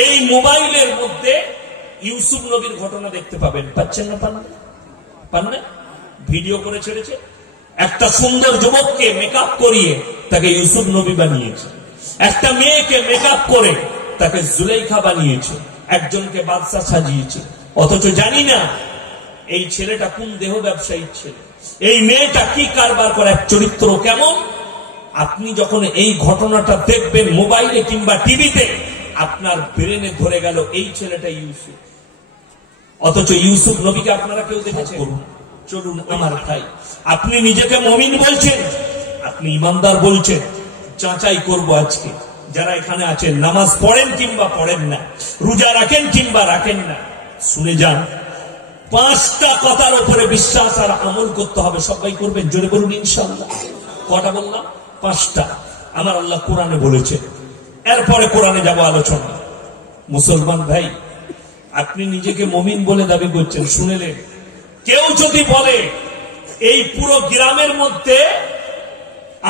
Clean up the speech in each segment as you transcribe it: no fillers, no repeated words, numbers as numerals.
এই মোবাইলের মধ্যে ইউসুফ নবীর ঘটনা দেখতে পাবেন। পাচ্ছেন না? পান না? ভিডিও করে ছেড়েছে। একটা সুন্দর যুবককে মেকআপ করিয়ে তাকে ইউসুফ নবী বানিয়েছে, একটা মেয়েকে মেকআপ করে তাকে জুলেখা বানিয়েছে, একজনকে বাদশা সাজিয়েছে। অথচ জানি না এই ছেলেটা কোন দেহ ব্যবসায়ীর ছেলে, এই মেয়েটা কি কারবার করে, এক চরিত্র কেমন। আপনি যখন এই ঘটনাটা দেখবেন মোবাইলে কিংবা টিভিতে, আপনার ব্রেনে ধরে গেল এই ছেলেটা ইউসুফ। অথচ ইউসুফ নবীকে আপনারা কেউ দেখেছেন? চলুন আমার ভাই, আপনি নিজেকে মুমিন বলছেন, আপনি ইমানদার বলছেন, যাচাই করব আজকে। যারা এখানে আছেন, নামাজ পড়েন কিংবা পড়েন না, রোজা রাখেন কিংবা রাখেন না, শুনে যান, 5টা কথার উপরে বিশ্বাস আর আমল করতে হবে। সবাই করবেন? জোরে বলুন ইনশাআল্লাহ। কটা বললাম? 5টা। আমার আল্লাহ কোরআনে বলেছে। এরপরে কোরআনে যাব আলোচনা। মুসলমান ভাই, আপনি নিজেকে মুমিন বলে দাবি করছেন, শুনেলেন? কেউ যদি বলে এই পুরো গ্রামের মধ্যে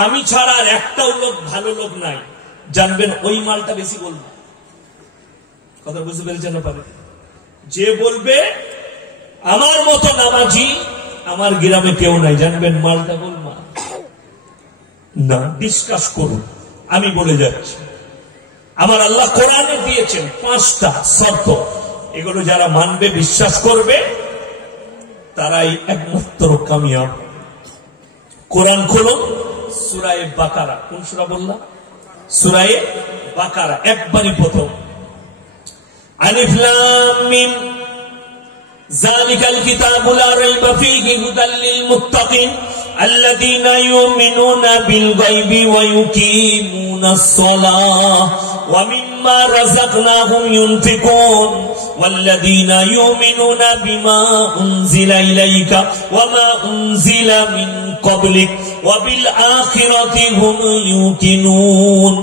আমি ছাড়া আর একটাও লোক ভালো লোক নাই, জানবেন ওই মালটা বেশি বলবে। কথা বুঝতে পেরেছেন? যে বলবে আমার মতো নামাজি আমার গ্রামে কেউ নাই, জানবেন মালটা বলবা না। ডিসকাস করুন, আমি বলে যাচ্ছি। আমার আল্লাহ কোরআনে দিয়েছেন 5টা শর্ত। এগুলো যারা মানবে, বিশ্বাস করবে, তারাই একমাত্র কামিয়াব। কোরআন খুলুন, সূরা বাকারা। কোন সূরা বললাম? সূরা বাকারা, একবারই প্রথম। আলিফ লাম মিম যালিকাল কিতাবু লা রাইবা ফীহি হুদাল লিল মুত্তাকিন আল্লাযীনা ইউমিনুনা বিল গায়বি ওয়া ইউকিমুনাস সালাহ ওয়া মিম্মা রাযাকনাহুম ইউনফিকুন ওয়াল্লাযীনা ইউমিনুনা বিমা উনজিলা ইলাইকা ওয়া মা উনজিলা মিন ক্বাবলিক ওয়া বিল আখিরাতি হুম ইউকিনুন।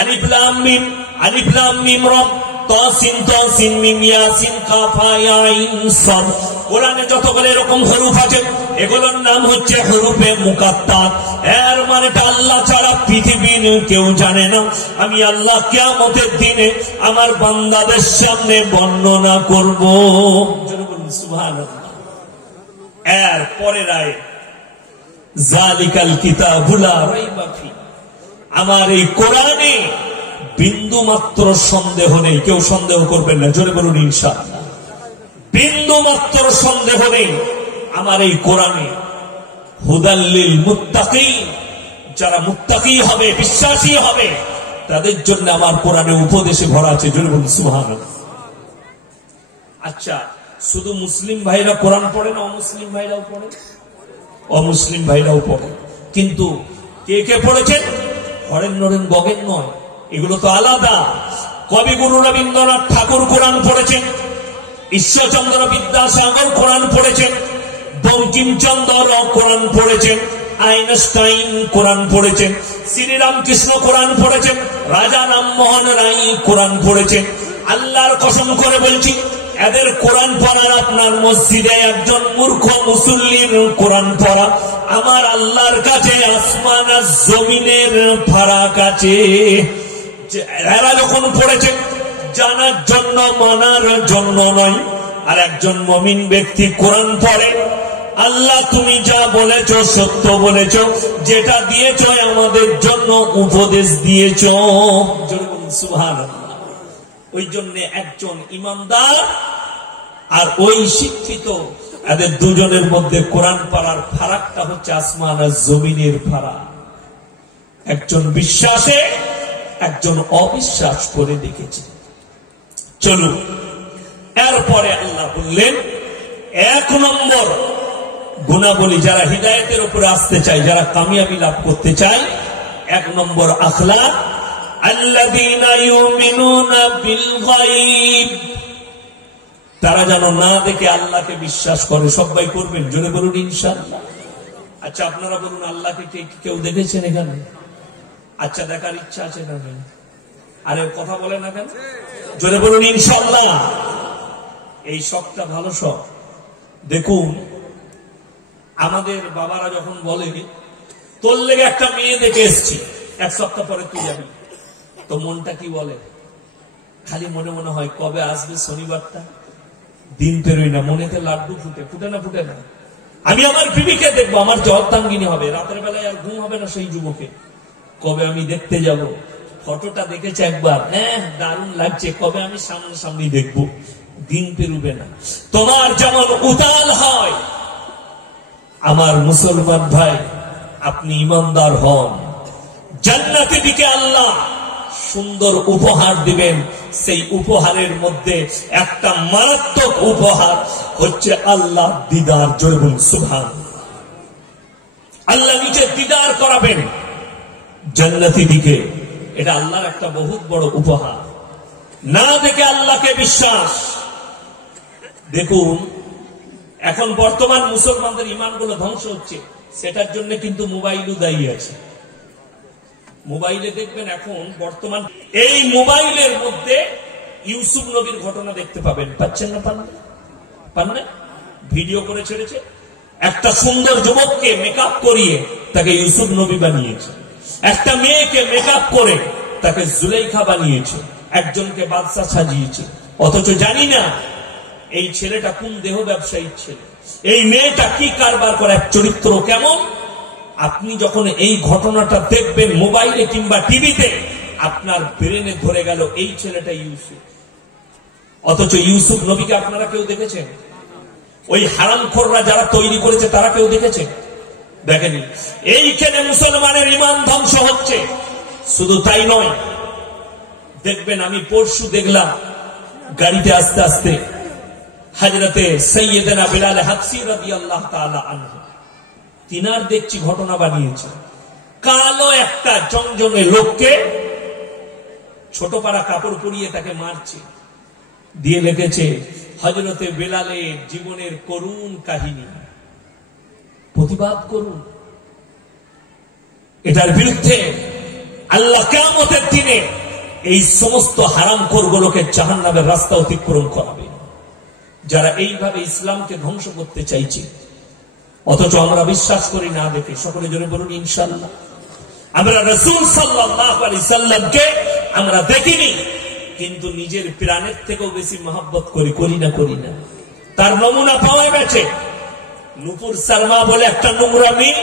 আলিফ লাম মিম, আলিফ লাম মিম রা তাসিন তাসিন মিম ইয়াসিন কাফ হা ইয়া আইন সাদ। কোরআনে যতগুলো এরকম হরফ আছে, এগুলোর নাম হচ্ছে হরফে মুকাত্তাত। এর মানেটা আল্লাহ ছাড়া পৃথিবীর কেউ জানে না। আমি আল্লাহ কিয়ামতের দিনে আমার বান্দাদের সামনে বর্ণনা করব। সুবহানাল্লাহ। এর পরের আয়াত যালিকাল কিতাবু লা রাইবা ফি। আমার এই কোরআনে বিন্দু মাত্র সন্দেহ নেই। কেউ সন্দেহ করবেন না, জোরে বলুন ইনশাআল্লাহ। বিন্দু মাত্র সন্দেহ নেই আমার এই কোরআনে হুদাল লিল মুত্তাকিন। যারা মুত্তাকি হবে, বিশ্বাসী হবে, তাদের জন্য আমার কোরআনে উপদেশে ভরা আছে। জোরে বলুন সুবহানাল্লাহ। আচ্ছা, শুধু মুসলিম ভাইরা কোরআন পড়ে না, অমুসলিম ভাইরাও পড়ে? অমুসলিম ভাইরাও পড়ে। কিন্তু কে কে পড়েছেন? হরেন নরেন গগেন নয়, এগুলো তো আলাদা। কবিগুরু রবীন্দ্রনাথ ঠাকুর কোরআন পড়েছেন, ঈশ্বরচন্দ্র বিদ্যাসাগর কোরআন পড়েছেন, বঙ্কিমচন্দ্র কোরআন পড়েছেন, আইনস্টাইন কোরআন পড়েছেন, শ্রীরামকৃষ্ণ কোরআন পড়েছেন, রাজা রামমোহন রায় কোরআন পড়েছেন। আল্লাহর কসম করে বলছি, এদের কোরআন পড়ার আপনার মসজিদে একজন মূর্খ মুসল্লির কোরআন পড়া আমার আল্লাহর কাছে আসমান আর জমিনের ফারাক আছে। এরা যখন পড়েছে জানার জন্য, মানার জন্য নয়। আর একজন মুমিন ব্যক্তি কোরআন পড়ে, আল্লাহ তুমি যা বলেছ সত্য বলেছ, যেটা দিয়েছ আমাদের জন্য উপদেশ দিয়েছ। সুবহানাল্লাহ। ওই জন্য একজন ইমানদার আর ওই শিক্ষিত, এদের দুজনের মধ্যে কোরআন পড়ার ফারাকটা হচ্ছে আসমান আর জমিনের ফারাক। একজন বিশ্বাসে, একজন অবিশ্বাস করে দেখেছে। চলুন, এরপরে আল্লাহ বললেন 1 নম্বর গুণাবলী, যারা হিদায়াতের উপরে আসতে চায়, যারা কামিয়াবি লাভ করতে চায়, 1 নম্বর আখলাক আল্লাযীনা ইউমিনুনা বিল গায়ব। তারা যেন না দেখে আল্লাহকে বিশ্বাস করে। সবাই করবেন? জোরে বলুন ইনশাআল্লাহ। আচ্ছা, আপনারা বলুন, আল্লাহকে কেউ দেখেছেন এখানে? আচ্ছা, দেখার ইচ্ছা আছে না? আরে কথা বলে না কেন? জোরে বলুন ইনশাআল্লাহ। এই শখটা ভালো শখ। দেখুন, আমাদের বাবারা যখন বলে তোর লেগে একটা মেয়ে দেখে এসছি, 1 সপ্তাহ পরে তুই যাবি, তো মনটা কি বলে? খালি মনে মনে হয় কবে আসবে শনিবারটা, দিন পেরোই না, মনেতে লাড্ডু ফুটে না। আমি আমার বিবিকে দেখবো, আমার জর্দাঙ্গিনী হবে, রাতের বেলায় আর ঘুম হবে না সেই যুবকে, কবে আমি দেখতে যাব। ফটোটা দেখেছে একবার, হ্যাঁ দারুণ লাগছে, কবে আমি সামনাসামনি দেখবো, দিন পেরুবে না। তোমার যেমন উতাল হয়, আমার মুসলমান ভাই আপনি ইমানদার হন, জান্নাতের দিকে আল্লাহ সুন্দর উপহার দিবেন। সেই উপহারের মধ্যে একটা মারাত্মক উপহার হচ্ছে আল্লাহ দিদার। জোরে বলুন সুবহান। আল্লাহ নিজে দিদার করাবেন জান্নাতি দিকে, এটা আল্লাহর একটা বহুত বড় উপহার। না দেখে আল্লাহকে বিশ্বাস। দেখুন এখন বর্তমান মুসলমানদের ইমানগুলো ধ্বংস হচ্ছে, সেটার জন্য কিন্তু মোবাইলও দায়ী আছে। মোবাইলে দেখবেন এখন বর্তমান এই মোবাইলের মধ্যে ইউসুফ নবীর ঘটনা দেখতে পাবেন, পাচ্ছেন না? পান না? ভিডিও করে ছেড়েছে। একটা সুন্দর যুবককে মেকআপ করিয়ে তাকে ইউসুফ নবী বানিয়েছে, একটা মেয়েকে মেকআপ করে তাকে জুলেখা বানিয়েছে, একজনকে বাদশা সাজিয়েছে। অথচ জানি না এই ছেলেটা কোন দেহ ব্যবসায়ীর ছেলে, এই মেয়েটা কি কারবার করে, এক চরিত্র কেমন। আপনি যখন এই ঘটনাটা দেখবেন মোবাইলে কিংবা টিভিতে, আপনার ব্রেনে ধরে গেল এই ছেলেটা ইউসুফ। অথচ ইউসুফ নবীকে আপনারা কেউ দেখেছেন? ওই হারামখোররা যারা তৈরি করেছে তারা কেউ দেখেছে? দেখেনি। এইখানে মুসলমানের ইমান ধ্বংস হচ্ছে। শুধু তাই নয়, দেখবেন আমি পরশু দেখলাম গাড়িতে আস্তে আস্তে হযরতে সাইয়েদনা বিলাল হাবশী রাদিয়াল্লাহু তাআলা আনহু, তিনার দেখছি ঘটনা বানিয়েছে। কালো একটা জংজঙে লোককে ছোট পাড়া কাপড় পরিয়ে তাকে মারছে, দিয়ে লিখেছে হযরতে বেলালের জীবনের করুণ কাহিনী, প্রতিবাদ করুন। এটার বিরুদ্ধে আল্লাহ কিয়ামতের দিনে এই সমস্ত হারামখোরগুলোকে জাহান্নামের রাস্তা অতিক্রম করাবে, যারা এইভাবে ইসলামকে ধ্বংস করতে চাইছে। অথচ আমরা বিশ্বাস করি না দেখে। সকলে জোরে বলুন ইনশাআল্লাহ। আমরা রাসূল সাল্লাল্লাহু আলাইহি সাল্লামকে আমরা দেখিনি, কিন্তু নিজের প্রাণের থেকেও বেশি মহব্বত করি না। তার নমুনা পাওয়া গেছে। নূপুর শর্মা বলে একটা নোংরা মেয়ে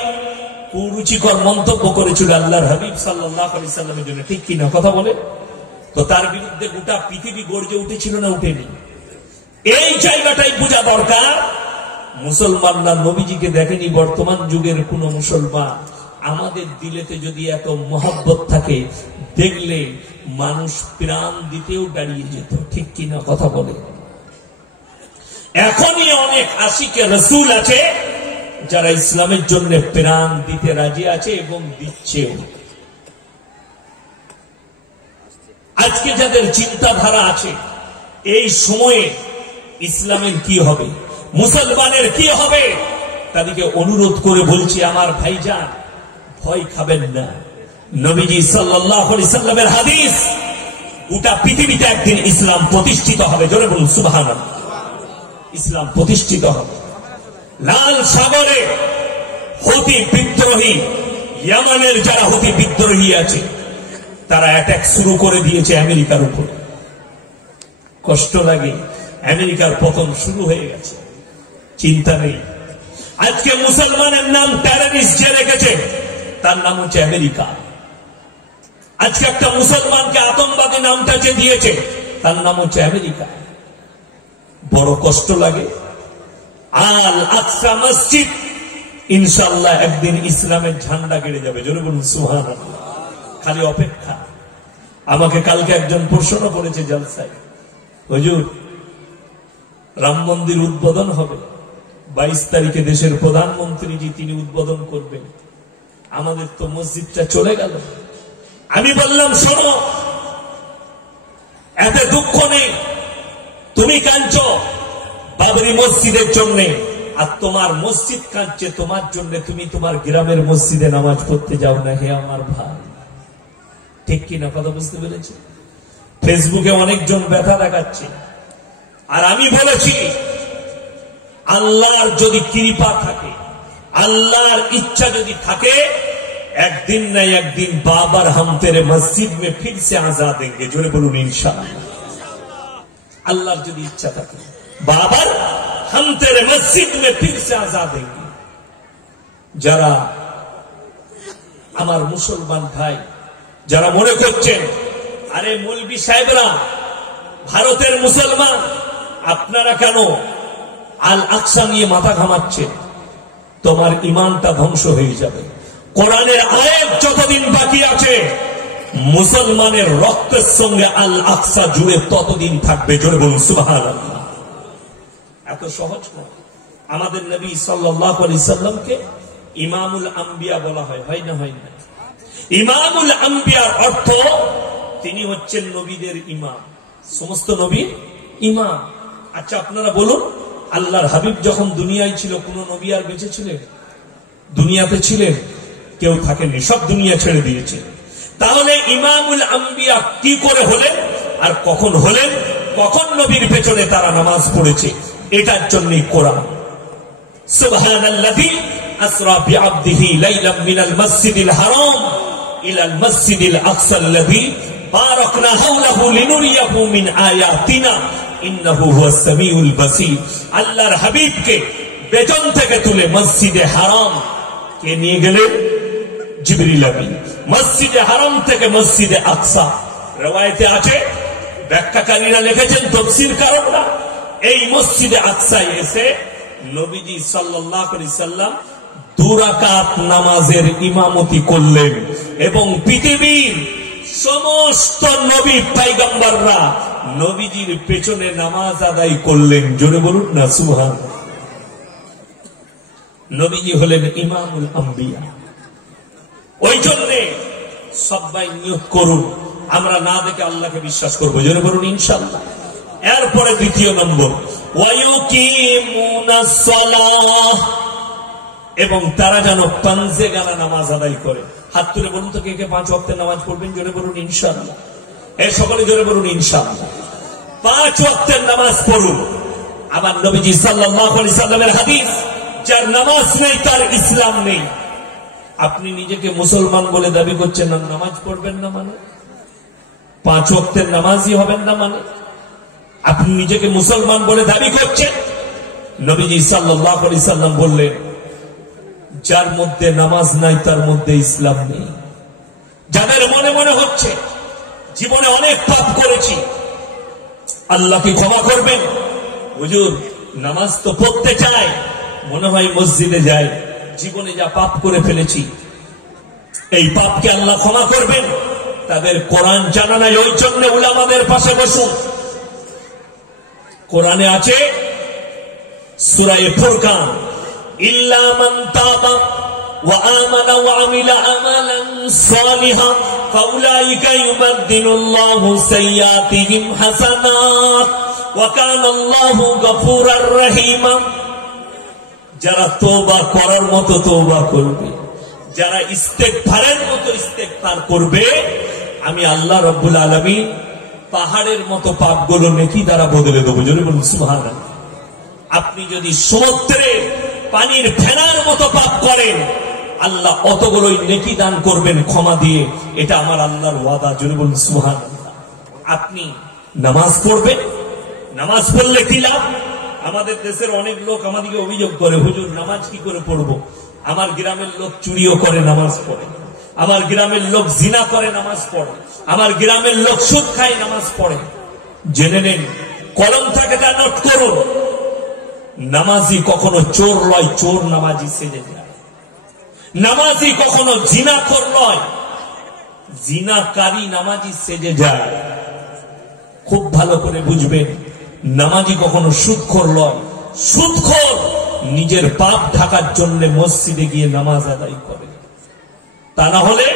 কুরুচিকর মন্তব্য করেছিল আল্লাহর হাবিব সাল্লাল্লাহু আলাইহি সাল্লামের জন্য, ঠিক কিনা কথা বলে? তো তার বিরুদ্ধে গোটা পৃথিবী গর্জে উঠেছিল না উঠেনি? এই জায়গাটাই বোঝা দরকার। মুসলমানরা নবীজিকে দেখেনি, বর্তমান যুগের কোন মুসলমান। আমাদের দিলেতে যদি এত মহব্বত থাকে, দেখলে মানুষ প্রাণ দিতেও দাঁড়িয়ে যেত, ঠিক কিনা কথা বলে? এখনই অনেক আশিকে রাসূল আছে যারা ইসলামের জন্য প্রাণ দিতে রাজি আছে এবং দিচ্ছেও। আজকে যাদের চিন্তাধারা আছে, এই সময়ে ইসলামের কি হবে, মুসলমানের কি হবে, তাদেরকে অনুরোধ করে বলছি, আমার ভাইজান ভয় খাবেন না। নবীজি সাল্লাল্লাহু আলাইহি সাল্লামের হাদিস, গোটা পৃথিবীতে একদিন ইসলাম প্রতিষ্ঠিত হবে। জোরে বলুন সুবহানাল্লাহ। ইসলাম প্রতিষ্ঠিত হবে। লাল সাগরে হুতি বিদ্রোহী, ইয়ামানের যারা হুতি বিদ্রোহী আছে, তারা অ্যাটাক শুরু করে দিয়েছে আমেরিকার উপর। কষ্ট লাগে, আমেরিকার পতন শুরু হয়ে গেছে, চিন্তা নেই। আজকে মুসলমানের নাম টেররিস্ট যে রেখেছে, তার নাম হচ্ছে আমেরিকা। আজকে একটা মুসলমানকে আতঙ্কবাদী নামটা যে দিয়েছে, তার নাম হচ্ছে আমেরিকা। বড় কষ্ট লাগে। আল আকসা মসজিদ ইনশাআল্লাহ একদিন ইসলামের ঝান্ডা গেড়ে যাবে। জোরে বলুন সুবহানাল্লাহ। খালি অপেক্ষা। আমাকে কালকে একজন প্রশ্ন করেছে জলসায়, হুজুর রাম মন্দির উদ্বোধন হবে, 22 তারিখে দেশের প্রধানমন্ত্রীজি তিনি উদ্বোধন করবেন, আমাদের তো মসজিদটা চলে গেল। আমি বললাম, শোনো, এত দুঃখ নেই, তুমি কাঁদছো বাবরি মসজিদের জন্য, আর তোমার মসজিদ কাঁদছে তোমার জন্য, তুমি তোমার গ্রামের মসজিদে নামাজ পড়তে যাও না। হে আমার ভাই, ঠিক কিনা কথা বুঝতে পেরেছি? ফেসবুকে অনেকজন ব্যথা দেখাচ্ছে, আর আমি বলেছি আল্লাহর যদি কৃপা থাকে, আল্লাহর ইচ্ছা যদি থাকে, একদিন না একদিন বাবার हम तेरे मस्जिद में फिर से आजा देंगे। जोरे बोलून इंशाअल्लाह। আল্লাহর যদি ইচ্ছা থাকে। বাবার हम तेरे मस्जिद में फिर से आजाद देंगे। যারা আমার মুসলমান ভাই, যারা মনে করছেন আরে মৌলবি সাহেবরা ভারতের মুসলমান, আপনারা কেন আল আকসা নিয়ে মাথা ঘামাচ্ছেন, তোমার ইমানটা ধ্বংস হয়ে যাবে। কোরআনের আয়াত যতদিন বাকি আছে মুসলমানের রক্তের সঙ্গে আল আকসা জুড়ে ততদিন থাকবে। জোরে বলুন সুবহানাল্লাহ। এত সহজ নয়। আমাদের নবী সাল্লাল্লাহু আলাইহি সাল্লামকে ইমামুল আম্বিয়া বলা হয়, হয় না? হয় না? ইমামুল আম্বিয়ার অর্থ তিনি হচ্ছেন নবীদের ইমাম, সমস্ত নবীর ইমাম। আচ্ছা আপনারা বলুন, আল্লাহর হাবিব যখন দুনিয়ায় ছিল কোন নবী আর বেঁচে ছিলেন? দুনিয়াতে ছিলেন? কেউ থাকেননি, সব দুনিয়া ছেড়ে দিয়েছে। তাহলে ইমামুল আম্বিয়া কি করে হলেন আর কখন হলেন? কখন নবীর পেছনে তারা নামাজ পড়েছে? এটার জন্যই কোরআন। সুবহানাল্লাযী আসরা বিআবদিহি লাইলাম মিনাল মাসজিদিল হারাম ইলাল মাসজিদিল আকসাল্লাযী বারাকনা হাওলাহু লিনুরিয়াহু মিন আয়াতিনা ইন্নাহু হুয়াস সামিউল বাসীর। আল্লাহর হাবিবকে বেতন থেকে তুলে মসজিদে হারাম কে নিয়ে গেলেন? জিবরিল আমিন। মসজিদে হারাম থেকে মসজিদে আকসা, রওয়ায়েতে আছে, ব্যাখ্যাকারীরা লিখেছেন, তাফসীরকাররা, এই মসজিদে আকসায় এসে নবীজি সাল্লাল্লাহু আলাইহি সাল্লাম 2 রাকাত নামাজের ইমামতি করলেন এবং পৃথিবীর সমস্ত নবী পয়গম্বররা নবীজির পেছনে নামাজ আদায় করলেন। জোরে বলুন না সুবহানাল্লাহ। নবীজি হলেন ইমামুল আম্বিয়া। ওই জন্যে সবাই নিয়ত করুন, আমরা না দেখে আল্লাহকে বিশ্বাস করবো। জোরে বলুন ইনশাআল্লাহ। এরপরে দ্বিতীয় নম্বর, ওয়ায়ুকিমুনাস সালাহ, এবং তারা যেন পাঞ্জে গানা নামাজ আদায় করে। হাত তুলে বলুন তো কে কে 5 ওয়াক্তের নামাজ পড়বেন? জোরে বলুন ইনশাআল্লাহ। এই সকলে জোরে বলুন ইনশাআল্লাহ। 5 ওয়াক্তের নামাজ পড়ুন। আবার নবীজি সাল্লাল্লাহু আলাইহি সাল্লামের হাদিস, যার নামাজ নেই তার ইসলাম নেই। আপনি নিজেকে মুসলমান বলে দাবি করছেন আর নামাজ পড়বেন না মানে? 5 ওয়াক্তের নামাজই হবেন না মানে? আপনি নিজেকে মুসলমান বলে দাবি করছেন। নবীজি সাল্লাল্লাহু আলাইহি সাল্লাম বললেন, যার মধ্যে নামাজ নাই তার মধ্যে ইসলাম নেই। যাদের মনে মনে হচ্ছে জীবনে অনেক পাপ করেছি, আল্লাহকে ক্ষমা করবেন, হুজুর নামাজ তো পড়তে চাই, মনে হয় মসজিদে যায়, জীবনে যা পাপ করে ফেলেছি এই পাপকে আল্লাহ ক্ষমা করবেন, তাদের কোরআন জানা নাই। ওই জন্য উলামাদের পাশে বসুন। কোরআনে আছে সূরা ফুরকান, ইল্লা মান তাবা ওয়া আমানা ওয়া আমিলা আমালান সালিহান ফাউলাইকা ইউবাদদিলুল্লাহু সাইয়্যাতিহিম হাসানাত ওয়া কানা আল্লাহু গফুরার রহিমা। যারা তওবা করার মতো তওবা করবে, যারা ইস্তেগফারের মতো ইস্তেগফার করবে, আমি আল্লাহ রাব্বুল আলামিন পাহাড়ের মতো পাপগুলো নেকি দ্বারা বদলে দেবো। জোরে বলুন সুবহানাল্লাহ। আপনি যদি সমুদ্রে পানির ফেনার মতো পাপ করেন, আল্লাহ অতগুলোই নেকি দান করবেন ক্ষমা দিয়ে। এটা আমার আল্লাহর ওয়াদা। জোরে বলুন সুবহানাল্লাহ। আপনি নামাজ পড়বেন, নামাজ পড়লে কি লাভ? আমাদের দেশের অনেক লোক আমাদেরকে অভিযোগ করে, হুজুর নামাজ কি করে পড়বো? আমার গ্রামের লোক চুরিও করে নামাজ পড়ে, আমার গ্রামের লোক জিনা করে নামাজ পড়ে, আমার গ্রামের লোক সুদ খায় নামাজ পড়ে। জেনে নেন, কলম থেকে তা নোট করুন, নামাজি কখনো চোর লয়, চোর নামাজি সেজে যায়। নামাজি কখনো জিনাখোর নয়, জিনাকারী নামাজি সেজে যায়। খুব ভালো করে বুঝবেন, নামাজি কখনো সুদখোর নয়, সুদখোর নিজের পাপ ঢাকার জন্য মসজিদে গিয়ে নামাজ আদায় করে। তা না হলে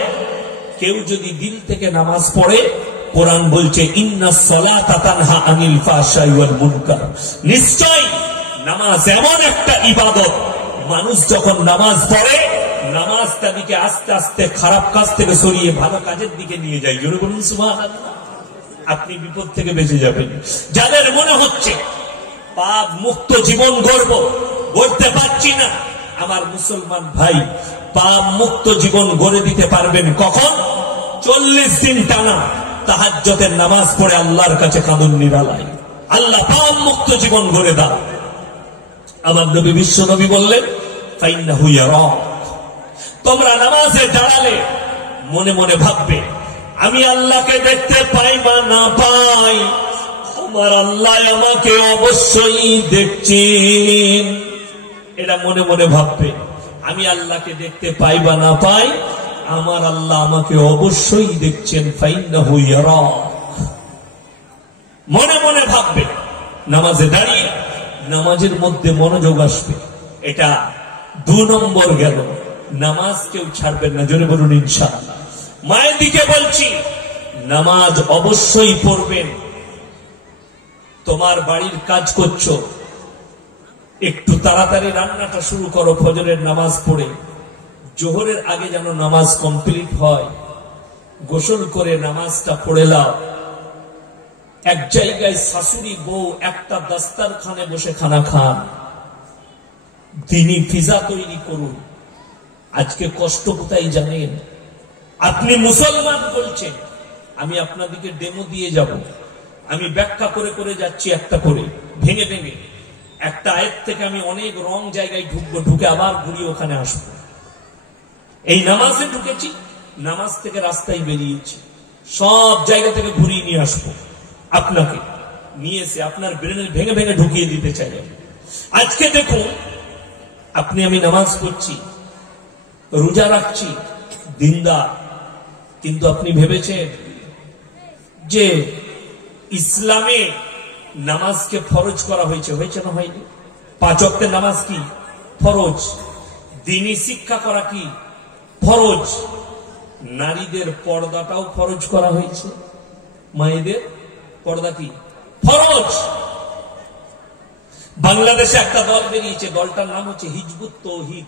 কেউ যদি দিল থেকে নামাজ পড়ে, কোরআন বলছে ইন্নাস সালাতা তানহা আনিল ফাহশাই ওয়াল মুনকার। নিশ্চয় নামাজ এমন একটা ইবাদত, মানুষ যখন নামাজ পড়ে, নামাজ তাদেরকে আস্তে আস্তে খারাপ কাজ থেকে সরিয়ে ভালো কাজের দিকে নিয়ে যায়। জোরে বলুন সুবহানাল্লাহ। আপনি বিপদ থেকে বেঁচে যাবেন। যাদের মনে হচ্ছে পাপ মুক্ত জীবন গড়তে পারছি না, আমার মুসলমান ভাই, পাপ মুক্ত জীবন গড়ে দিতে পারবেন কখন? 40 দিন টানা তাহাজ্জুদের নামাজ পড়ে আল্লাহর কাছে কাঁদুন নিরালায়। আল্লাহ পাপ মুক্ত জীবন গড়ে দাও। আমার নবী বিশ্ব নবী বললেন, ফাইন্নাহু ইয়ারাক, তোমরা নামাজে দাঁড়ালে মনে মনে ভাববে আমি আল্লাহকে দেখতে পাই বা না পাই, আমার আল্লাহ আমাকে অবশ্যই দেখছেন। এটা মনে মনে ভাববে আমি আল্লাহকে দেখতে পাই বা না পাই, আমার আল্লাহ আমাকে অবশ্যই দেখছেন। ফাইন্নাহু ইয়ারাক, মনে মনে ভাববে। নামাজে দাঁড়িয়ে নামাজের মধ্যে মনোযোগ আসবে। এটা 2 নম্বর গেল। নামাজ কেউ ছাড়বেন না, জোরে বলুন ইনশাআল্লাহ। মায়ের দিকে বলছি, নামাজ অবশ্যই পড়বেন। তোমার বাড়ির কাজ করছো, একটু তাড়াতাড়ি রান্নাটা শুরু করো ফজরের নামাজ পড়ে, জোহরের আগে যেন নামাজ কমপ্লিট হয়। গোসল করে নামাজটা পড়ে নাও। এক জায়গায় শাশুড়ি বউ একটা দাস্তারখানে বসে খানা খান, দিনই পিজা তৈরি করুন। আজকে কষ্ট কোথায় জানেন? আপনি মুসলমান বলছেন, আমি আপনাদেরকে ডেমো দিয়ে যাব। আমি ব্যাখ্যা করে করে যাচ্ছি, একটা করে ভেঙে ভেঙে। একটা আয়াত থেকে আমি অনেক রং জায়গায় ঢুকবো, ঢুকে আবার ঘুরিয়ে ওখানে আসবো। এই নামাজে ঢুকেছি, নামাজ থেকে রাস্তায় বেরিয়েছি, সব জায়গা থেকে ঘুরিয়ে নিয়ে আসবো। আপনাকে নিয়ে এসে আপনার ব্রেনে ভেঙে ভেঙে ঢুকিয়ে দিতে চাই। আজকে দেখুন, আপনি আমি নামাজ পড়ছি, রোজা রাখছি, দিনদার, কিন্তু আপনি ভেবেছেন যে ইসলামে নামাজকে ফরজ করা হয়েছে? হয়েছে না হয়নি? 5 ওয়াক্তের নামাজ কি ফরজ? দ্বীনি শিক্ষা করা কি ফরজ? নারীদের পর্দাটাও ফরজ করা হয়েছে। মায়েদের পর্দা কি ফরজ। বাংলাদেশে একটা দল বেরিয়েছে, দলটার নাম হচ্ছে হিজবুত তৌহিদ।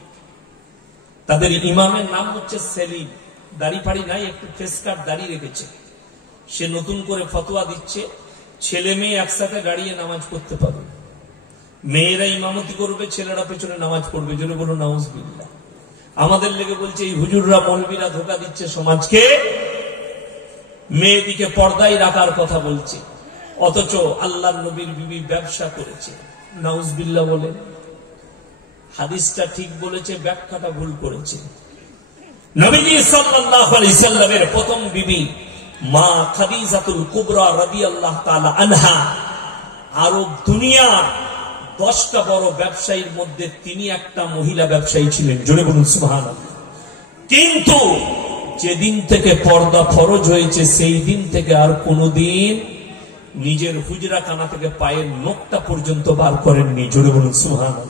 তাদের ইমামের নাম হচ্ছে সেলিম। দাড়ি ফাড়ি নাই, একটু ফেস কাট দাড়ি রেখেছে। সে নতুন করে ফতোয়া দিচ্ছে, ছেলে মেয়ে একসাথে দাঁড়িয়ে নামাজ পড়তে পারবে, মেয়েরা ইমামতি করবে, ছেলেরা পেছনে নামাজ পড়বে। জোরে বলুন নাউজুবিল্লাহ। আমাদের লেগে বলছে এই হুজুররা মৌলবীরা ধোঁকা দিচ্ছে সমাজকে, মেয়েদিকে পর্দায় রাখার কথা বলছে, অথচ আল্লাহর নবীর বিবি ব্যবসা করেছে। নাউজুবিল্লাহ বলে হাদিসটা ঠিক বলেছে, ব্যাখ্যাটা ভুল করেছে। নবীজি সাল্লাল্লাহু আলাইহি সাল্লামের প্রথম বিবি মা খাদিজাতুল কুবরা রাদিয়াল্লাহু তাআলা আনহা আরব দুনিয়ার 10টা বড় ব্যবসায়ীর মধ্যে তিনি একটা মহিলা ব্যবসায়ী ছিলেন। জোরে বলুন সুবহানাল্লাহ। কিন্তু যেদিন থেকে পর্দা ফরজ হয়েছে, সেই দিন থেকে আর কোনদিন নিজের হুজরা খানা থেকে পায়ের নখটা পর্যন্ত বার করেননি। জোরে বলুন সুবহানাল্লাহ।